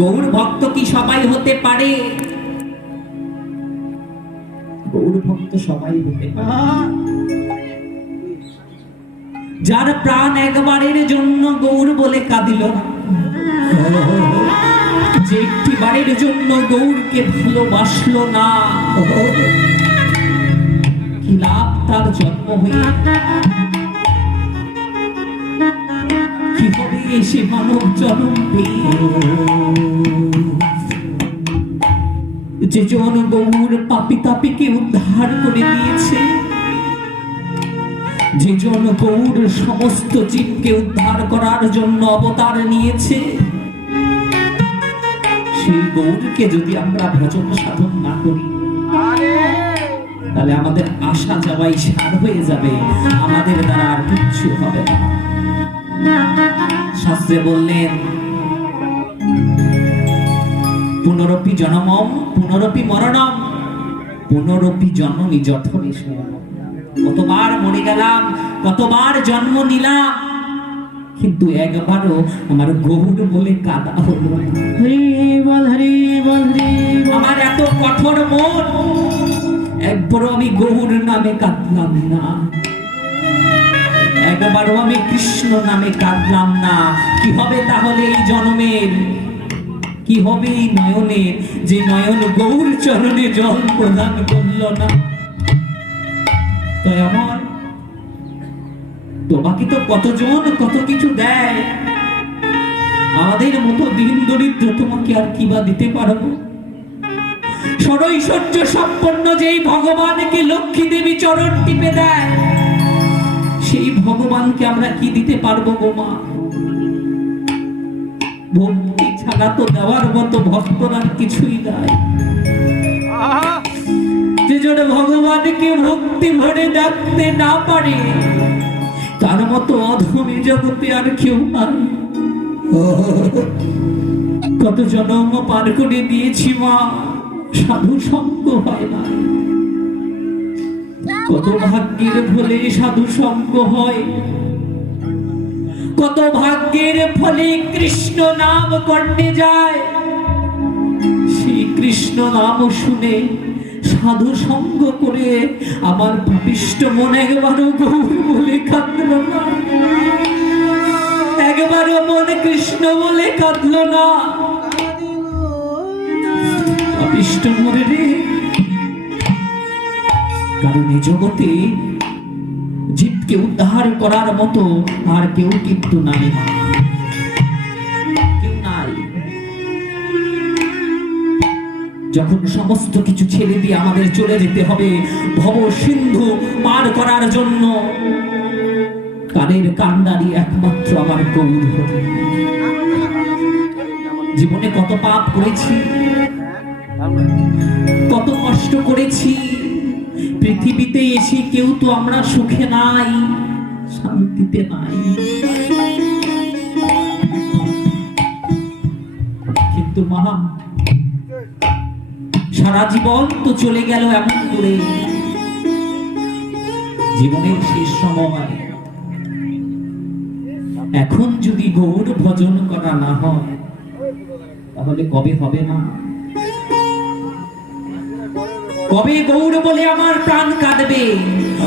গৌর ভক্ত কি সবাই হতে পারে? গৌর ভক্ত সবাই হতে পারে। যার প্রাণ একবারের জন্য গৌর বলে কাঁদিল যে একটি বারের জন্য গৌরকে ভালোবাসলো না। কি লাভ তার জন্ম হয়ে? এসে মানব জন্ম যে জন গৌর পাপি তাপিকে উদ্ধার করে দিয়েছে, যে জন গৌর সমস্ত জীবকে উদ্ধার করার জন্য অবতার নিয়েছে, সেই গৌরকে যদি আমরা ভজন সাধন না করি, তাহলে আমাদের আশা যাওয়াই সার হয়ে যাবে। আমাদের দ্বারা আর কিচ্ছু হবে না। শাস্ত্রে বললেন পুনরপি জনমম পুনরপি মরণম পুনরপি জন্মনি যথনি কতবার মরে গেলাম কতবার জন্ম নিলাম কিন্তু একবারও আমার গৌর বলে কাদা হলো না। বল হরি বল আমার এত কঠোর মন একবারও আমি গৌর নামে কাঁদলাম না। একবারও আমি কৃষ্ণ নামে কাঁদলাম না। কি হবে তাহলে এই জন্মের? কি হবে এই নয়নের? যে নয়ন গৌর চরণে জল প্রদান করল না। তাই আমার, তোমাকে তো কতজন কত কিছু দেয়? আমাদের মতো দিন দরিদ্র তোমাকে আর কি বা দিতে পারব? ষড়ৈশ্বর্য সম্পন্ন যেই ভগবানকে লক্ষ্মী দেবী চরণ টিপে দেয় সেই ভগবানকে আমরা কি দিতে পারব গো মা? ভক্তি ছাড়া তো দেওয়ার মতো ভক্তরা কিছুই নাই। যে জন্য ভগবানকে ভক্তি ভরে ডাকতে না পারে তার মতো অধমী জগতে আর কেউ নাই। কত জন্ম পার করে দিয়েছি মা সাধু সঙ্গ হয় না কত ভাগ্যের ফলে সাধু সঙ্গ হয়। কত ভাগ্যের ফলে কৃষ্ণ নাম কর্ণে যায়। সেই কৃষ্ণ নাম শুনে সাধু সঙ্গ করে আমার পাপিষ্ট মন একবারও গৌর বলে কাঁদল না। একবারও মন কৃষ্ণ বলে কাঁদল না। পাপিষ্ট মরে রে কারণ এই জগতে জীবকে উদ্ধার করার মতো আর কেউ কিন্তু নাই। কেউ নাই। যখন সমস্ত কিছু ছেড়ে দিয়ে আমাদের চলে যেতে হবে, ভব সিন্ধু পার করার জন্য কানের কান্ডারি একমাত্র আমার গৌর। জীবনে কত পাপ করেছি, কত কষ্ট করেছি পৃথিবীতে এসে কেউ তো আমরা সুখে নাই, শান্তিতে নাই। কিন্তু মা সারা জীবন তো চলে গেল এমন করে। জীবনের শেষ সময়। এখন যদি গৌর ভজন করা না হয়, তাহলে কবে হবে না কবে গৌর বলে আমার প্রাণ কাঁদবে?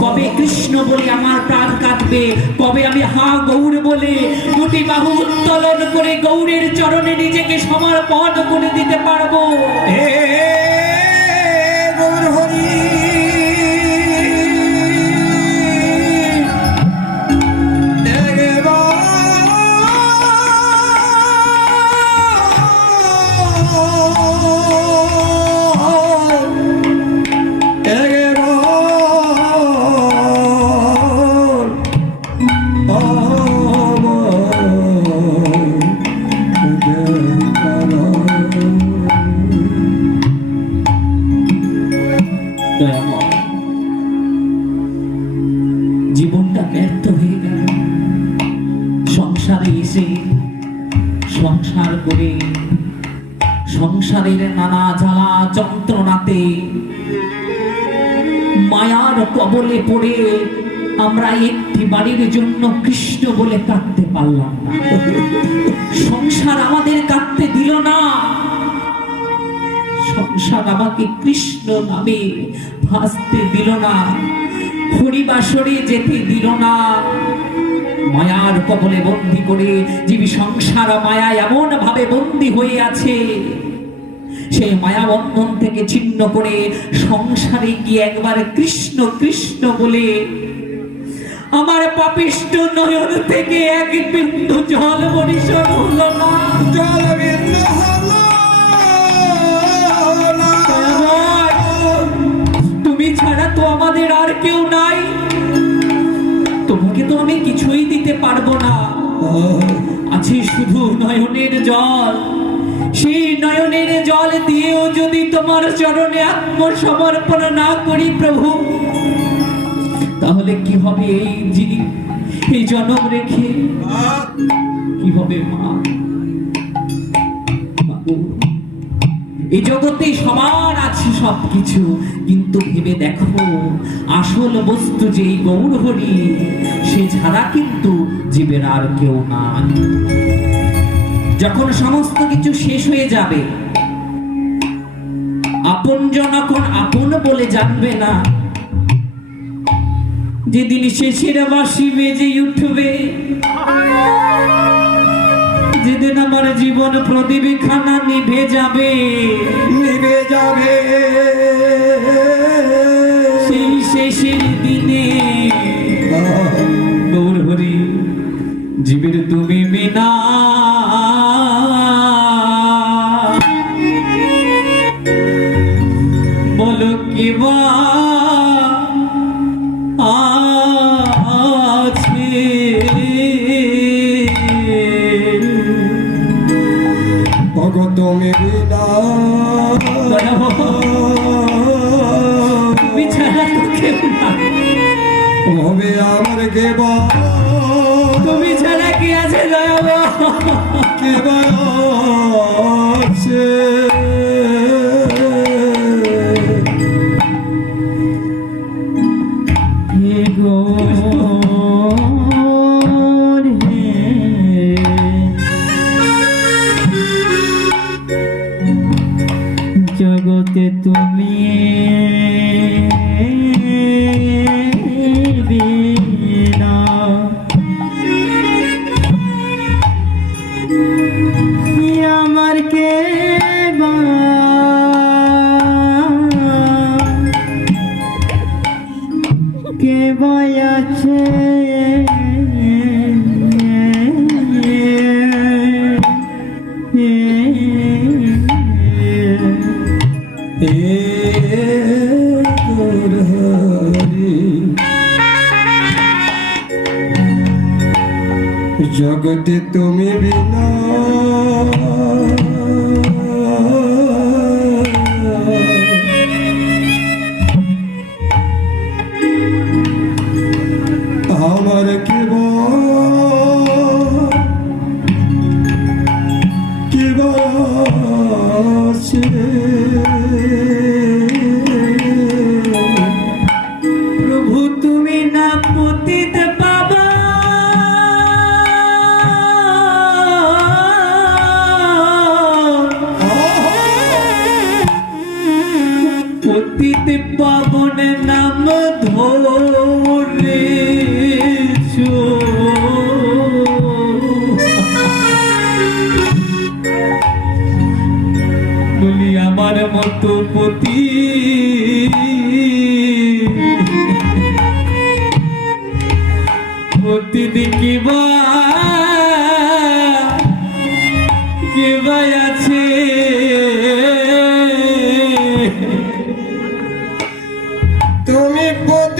কবে কৃষ্ণ বলে আমার প্রাণ কাঁদবে? কবে আমি হা গৌর বলে দুটি বাহু উত্তোলন করে গৌরের চরণে নিজেকে সমর্পণ করে দিতে পারব? সংসার করে। সংসারের নানা জ্বালা যন্ত্রণাতে মায়ার কবলে পড়ে আমরা একটি বাড়ির জন্য কৃষ্ণ বলে কাঁদতে পারলাম না। সংসার আমাদের কাঁদতে দিল না। সংসার আমাকে কৃষ্ণ নামে ভাসতে দিল না। হরিবাসরে যেতে দিল না। মায়ার কবলে বন্দি করে জীবী সংসার মায়া এমন ভাবে বন্দি হয়ে আছে। সেই মায়া বন্ধন থেকে ছিন্ন করে সংসারে গিয়ে একবার কৃষ্ণ কৃষ্ণ বলে আমার পাপিষ্ট নয়ন থেকে এক বিন্দু জল হলো না। বিন্দু তুমি ছাড়া তো আমাদের আর কেউ নাই। আমি কিছুই দিতে পারব না। আছে শুধু নয়নের জল। সেই নয়নের জল দিয়েও যদি তোমার চরণে আত্মসমর্পণ না করি প্রভু, তাহলে কি হবে এই যিনি এই জনম রেখে? কি হবে মা? এই জগতে সবার আছে সবকিছু। কিন্তু ভেবে দেখো, আসল বস্তু যেই গৌর হরি সে ছাড়া কিন্তু জীবের আর কেউ নাই। যখন সমস্ত কিছু শেষ হয়ে যাবে, আপন জন এখন আপন বলে জানবে না। যেদিন শেষের বাসি বেজে উঠবে যেদিন আমার জীবন প্রদীপ খানা নিভে যাবে নিভে যাবে। সেই শেষের দিনে গৌর হরি জীবের তুমি বিনা। ভগো তুমি বিনা। হবে আমার কেবা তুমি ছাড়া কি আছে দয়াবা কেবা আছে জগতে তুমি বিনা জগতে তুমি বিনা তুমি প্রতিদিন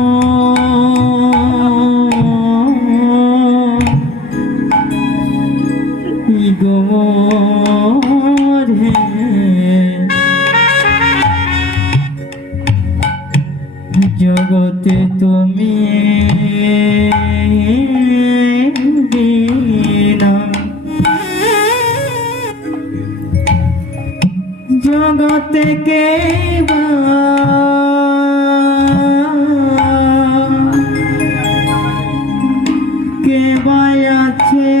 কে বায়াছে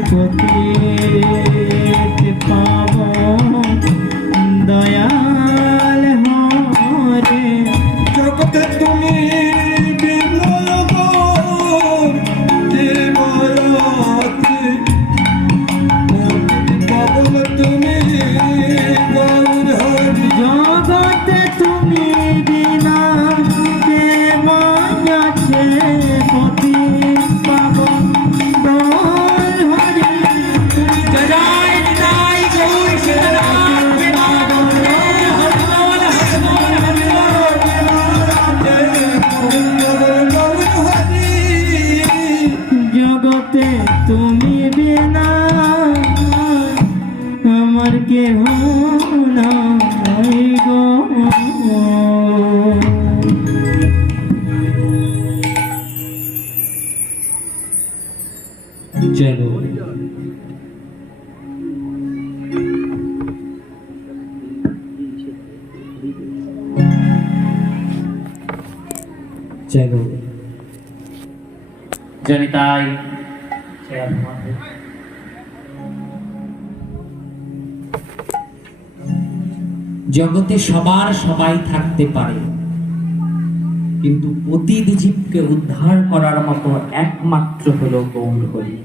কোথায় পাব দয়াল চলো জনিতাই জগতে সবার সবাই থাকতে পারে কিন্তু অতীত জীবকে উদ্ধার করার মতো একমাত্র হলো গৌর হরি।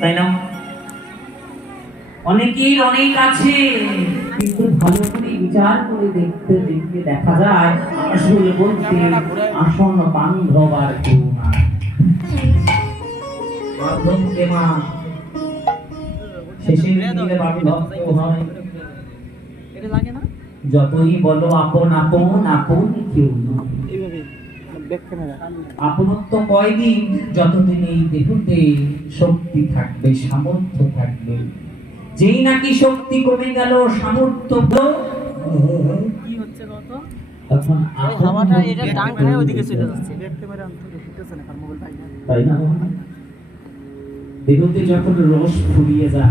তাই না? অনেকের অনেক আছে। কিন্তু ভালো করে বিচার করে দেখতে দেখতে দেখা যায়, আসলে বলতে আসন বান্ধব আর যতই বলো আপন আপন আপন কেউ আপনত্ব কয়দিন? যতদিন এই দেহতে শক্তি থাকবে, সামর্থ্য থাকবে। যেই নাকি শক্তি কমে গেল সামর্থ্য কি হচ্ছে আপন হাওয়াটা এটা ডান খায় ওদিকে চলে। যাচ্ছে। তাই না? দেহতে যখন রস ফুরিয়ে যায়।